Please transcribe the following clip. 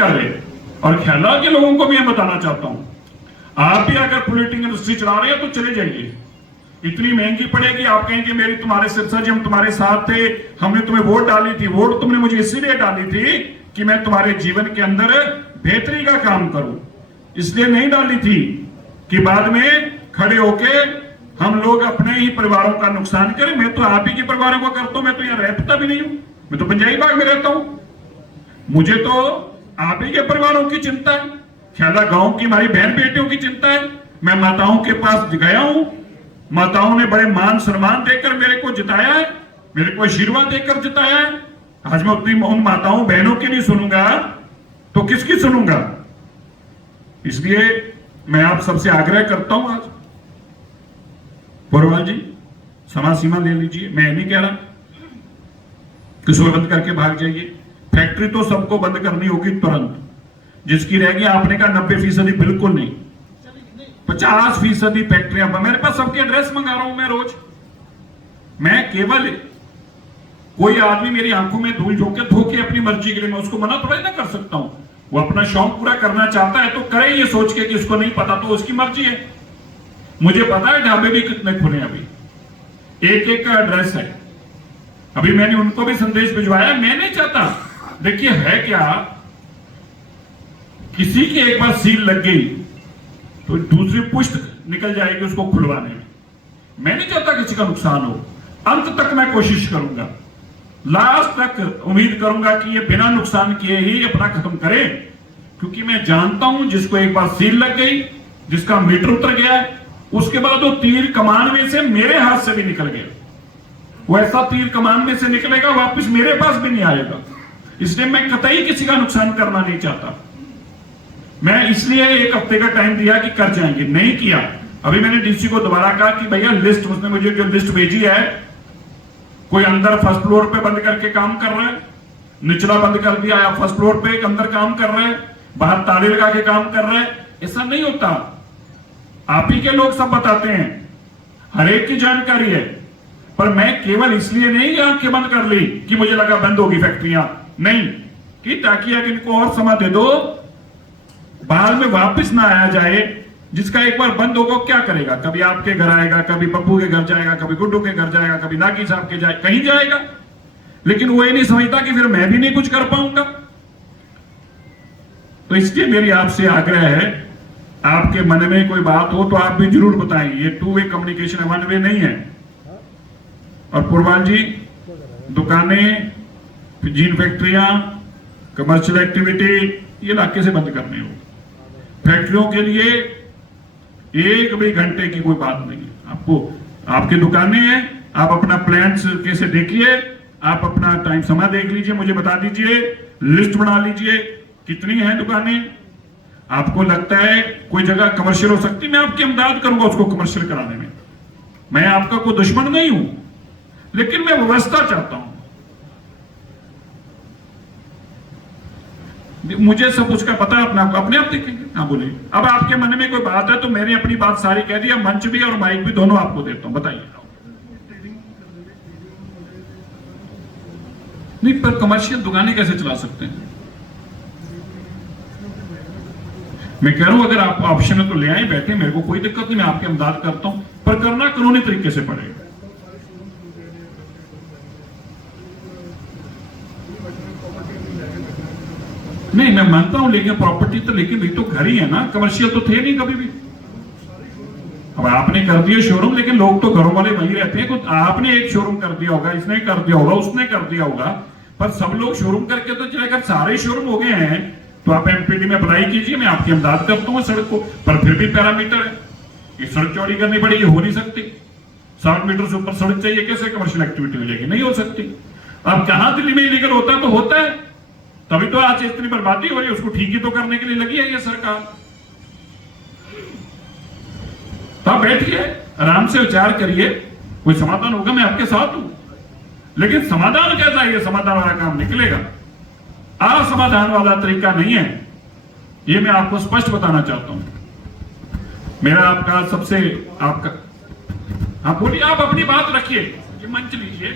और ख्याला के लोगों को भी मैं बताना चाहता हूं, आप भी अगर पॉलिटिकल इंडस्ट्री चला रहे हो तो चले जाइए। इतनी महंगी पड़ेगी, आप कहेंगे मेरी तुम्हारे सिरसा जी हम तुम्हारे साथ थे, हमने तुम्हें वोट डाली थी। वोट तुमने मुझे इसीलिए डाली थी कि मैं तुम्हारे जीवन के अंदर बेहतरी का काम करूं, इसलिए नहीं डाली थी कि बाद में खड़े होके हम लोग अपने ही परिवारों का नुकसान करें। मैं तो आप ही के परिवारों को करता हूं, मैं तो यहां रहता भी नहीं हूं, मैं तो पंजाबी बाग में रहता हूं। मुझे तो आप ही के परिवारों की चिंता है, ख्याला गांव की हमारी बहन बेटियों की चिंता है। मैं माताओं के पास गया हूं, माताओं ने बड़े मान सम्मान देकर मेरे को जिताया है, मेरे को आशीर्वाद देकर जिताया है। आज मैं उतनी उन माताओं बहनों की नहीं सुनूंगा तो किसकी सुनूंगा? इसलिए मैं आप सबसे आग्रह करता हूं, आज बोरवाल जी समा सीमा ले लीजिए। मैं नहीं कह रहा किसी बंद करके भाग जाइए, फैक्ट्री तो सबको बंद करनी होगी तुरंत। जिसकी रहेगी आपने कहा 90% बिल्कुल नहीं, 50% फैक्ट्रियां। मेरे पास सबके एड्रेस मंगा रहा हूं मैं रोज। मैं केवल कोई आदमी मेरी आंखों में धूल झोंके धोके अपनी मर्जी के लिए, मैं उसको मना थोड़ा ना कर सकता हूं। वो अपना शौक पूरा करना चाहता है तो करे, ये सोच के कि उसको नहीं पता तो उसकी मर्जी है। मुझे पता है ढाबे भी कितने खुले, अभी एक एक का एड्रेस है। अभी मैंने उनको भी संदेश भिजवाया। मैं नहीं चाहता, देखिए है क्या, किसी की एक बार सील लग गई तो दूसरी पुष्ट निकल जाएगी उसको खुलवाने में। मैं नहीं चाहता किसी का नुकसान हो। अंत तक मैं कोशिश करूंगा, लास्ट तक उम्मीद करूंगा कि ये बिना नुकसान किए ही अपना खत्म करे, क्योंकि मैं जानता हूं जिसको एक बार सील लग गई, जिसका मीटर उतर गया, उसके बाद वो तीर कमान में से मेरे हाथ से भी निकल गया, वो ऐसा तीर कमान में से निकलेगा वापस मेरे पास भी नहीं आएगा। इसलिए मैं कतई किसी का नुकसान करना नहीं चाहता। मैं इसलिए एक हफ्ते का टाइम दिया कि कर जाएंगे, नहीं किया। अभी मैंने डीसी को दोबारा कहा कि भैया लिस्ट, उसने मुझे जो लिस्ट भेजी है, कोई अंदर फर्स्ट फ्लोर पे बंद करके काम कर रहा है, निचला बंद कर दिया, या फर्स्ट फ्लोर पे अंदर काम कर रहे हैं, बाहर ताले लगा के काम कर रहे हैं। ऐसा नहीं होता, आप ही के लोग सब बताते हैं, हर एक की जानकारी है। पर मैं केवल इसलिए नहीं आंखें बंद कर ली कि मुझे लगा बंद होगी फैक्ट्रियां, नहीं, कि ताकि अगर इनको और समय दे दो, बाद में वापस ना आया जाए। जिसका एक बार बंद होगा क्या करेगा? कभी आपके घर आएगा, कभी पप्पू के घर जाएगा, कभी गुड्डू के घर जाएगा, कभी नागी साहब के जाए, कहीं जाएगा। लेकिन वो ये नहीं समझता कि फिर मैं भी नहीं कुछ कर पाऊंगा। तो इसलिए मेरी आपसे आग्रह है, आपके मन में कोई बात हो तो आप भी जरूर बताएं। ये 2 वे कम्युनिकेशन, 1 वे नहीं है। और पुरवाल जी, दुकानें, जीन फैक्ट्रियां, कमर्शियल एक्टिविटी ये इलाके से बंद करने हो। फैक्ट्रियों के लिए 1 भी घंटे की कोई बात नहीं है। आपको आपकी दुकानें हैं, आप अपना प्लान्स कैसे देखिए, आप अपना टाइम समय देख लीजिए, मुझे बता दीजिए, लिस्ट बना लीजिए कितनी है दुकानें। आपको लगता है कोई जगह कमर्शियल हो सकती है, मैं आपकी इमदाद करूंगा उसको कमर्शियल कराने में। मैं आपका कोई दुश्मन नहीं हूं, लेकिन मैं व्यवस्था चाहता हूं। मुझे सब कुछ का पता है, अपने आप देखेंगे। हाँ बोलिए, अब आपके मन में कोई बात है तो मैंने अपनी बात सारी कह दी। मंच भी और माइक भी दोनों आपको देता हूं, बताइए। नहीं, पर कमर्शियल दुकानें कैसे चला सकते हैं? मैं कह रहा हूं अगर आप ऑप्शन है तो ले आए, बैठे, मेरे को कोई दिक्कत नहीं, मैं आपकी इमदाद करता हूं, पर करना कानूनी तरीके से पड़ेगा। नहीं, मैं मानता हूं, लेकिन प्रॉपर्टी तो, लेकिन भी तो घर ही है ना, कमर्शियल तो थे नहीं कभी भी। अब आपने कर दिया शोरूम, लेकिन लोग तो घरों वाले वहीं रहते हैं। कुछ आपने एक शोरूम कर दिया होगा, इसने कर दिया होगा, उसने कर दिया होगा, पर सब लोग शोरूम करके तो चले। अगर सारे शोरूम हो गए हैं तो आप एमपीडी में अप्लाई कीजिए, मैं आपकी इमदाद करता हूँ सड़क को। पर फिर भी पैरामीटर है, ये सड़क चौड़ी करनी पड़ेगी, हो नहीं सकती। 60 मीटर से ऊपर सड़क चाहिए, कैसे कमर्शियल एक्टिविटी हो जाएगी? नहीं हो सकती। अब कहां दिल्ली में इलीगल होता है तो होता है, तभी तो आज इतनी बर्बादी हो रही है। उसको ठीक ही तो करने के लिए लगी है ये सरकार। तो आप बैठिए, आराम से विचार करिए, कोई समाधान होगा, मैं आपके साथ हूं। लेकिन समाधान कैसा है? ये समाधान वाला काम निकलेगा, असमाधान वाला तरीका नहीं है। ये मैं आपको स्पष्ट बताना चाहता हूं। मेरा आपका सबसे आपका, हाँ बोलिए, आप अपनी बात रखिए, ये मंच लीजिए।